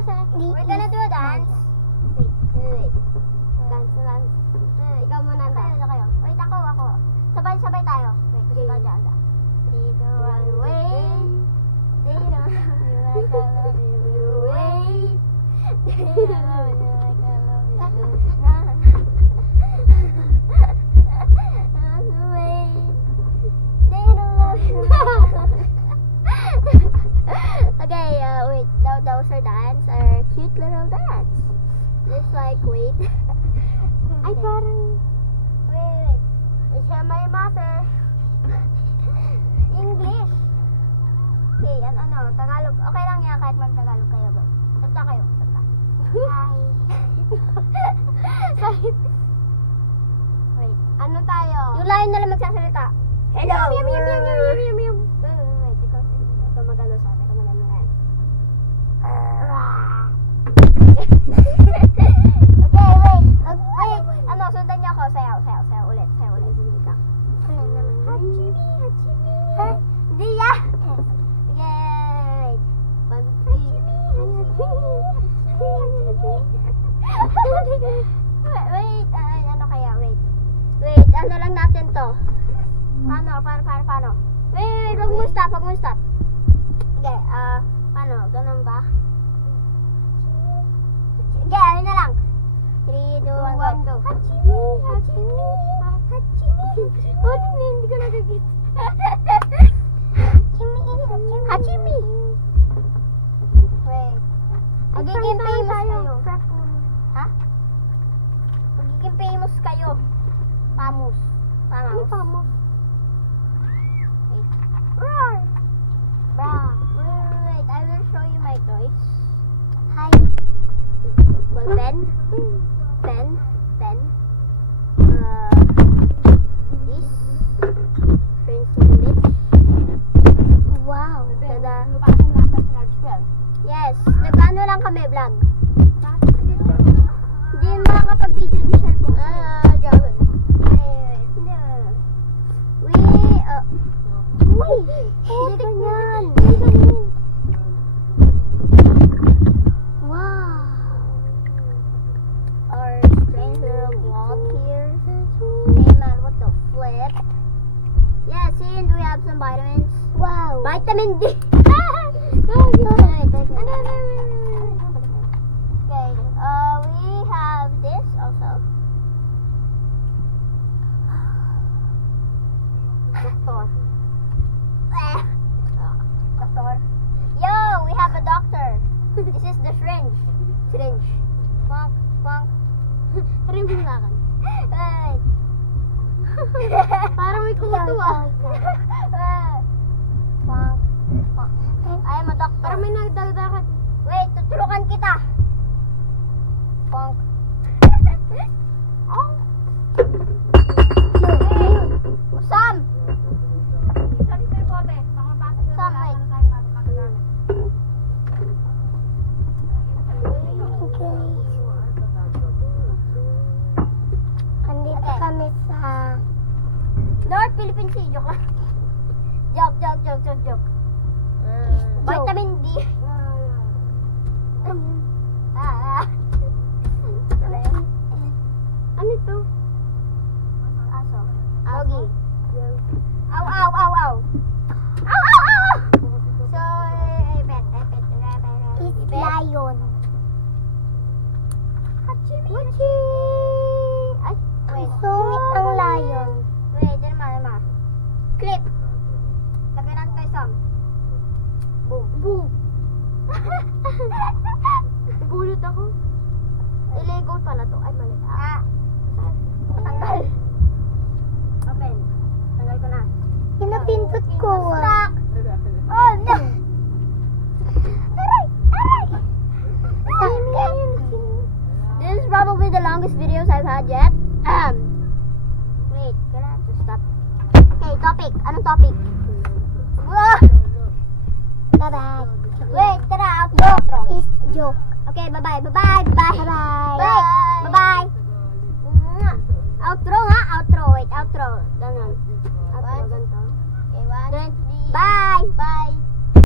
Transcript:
We're gonna do a dance. Wait. Dance. Ikaw muna ang dance. Kayo. Wait, ako. Sabay-sabay tayo. Wait, sige ka dyan. 3, 2, 1, wait. They don't know you like I love you. Wait. They don't know you like I love you. Wait. They don't love you. Okay, wait. That was our dance. Our cute little dance. Just like, wait. Ay, parang... Wait. Siya my mother. English. Okay, ano, Tagalog. Okay lang yan kahit mag-Tagalog kayo ba? Santa kayo. Hi. Wait, ano tayo? Yung lion na lang magsasalita. Hello, Yum. Wait, ikaw magano sa akin. Okay, wait. Ano, sundan niyo ako. Sayaw ulit. Sige ka. Hachimi. Hindi ya. Okay, wait. Ano kaya? Wait, ano lang natin to. Paano? Wait, wag mo stop. Okay, paano? Ganun ba? Okay, ayun na lang. 3, 2, 1, go. Hachimi. Oh, hindi ko nagagit. Hachimi. Wait. Magiging famous kayo. Ha? Magiging famous kayo. Pamus. Ano pamus? Wait. Roar. Wait. I will show you my toys. Hi. Ball pen. This. French sandwich. Wow. Tada. Yes. Nag-ano lang kami vlog. Hindi makakapag-video ng cellphone. Jawan. Hindi ganyan. Wow. Our strange little wall here. Hey man, what the flip? Yeah, see, and we have some vitamins. Wow. Vitamin D. Okay, we have this also. Doctor. Yo, we have a doctor. This is the syringe. Punk. Riming na kan. Wait. Parang may kumutuwa. Punk. I am a doctor. Parang may nagdagdagan. Wait, tutulungan kita. Punk. Oh. Sam. Sam, wait. Andito kami sa North Philippine Sea. Joke. Vitamin D. Ano ito? Aso. Doggy. Ow. So, pet. It's lion. Hachi. Ay, wait. Sungit ang lion. Wait, dyan naman. Clip. Lagyan natin kay Sam. Boom. Nagulat ako. Illegal pala to. Ay, mali. Tanggal. Open. Tanggal ko na. Pinapindot ko. Stuck. Oh, no. Aray. This is probably the longest videos I've had yet. Wait, gonna have to stop. Okay, topic. Anong topic? Bye-bye. Wait, tara, outro. Is joke. Okay, bye-bye. Bye-bye. Wait, bye-bye. Outro nga, outro. Wait, outro. Ganun. Outro, ganito. Okay, 1, 2, 3. Bye.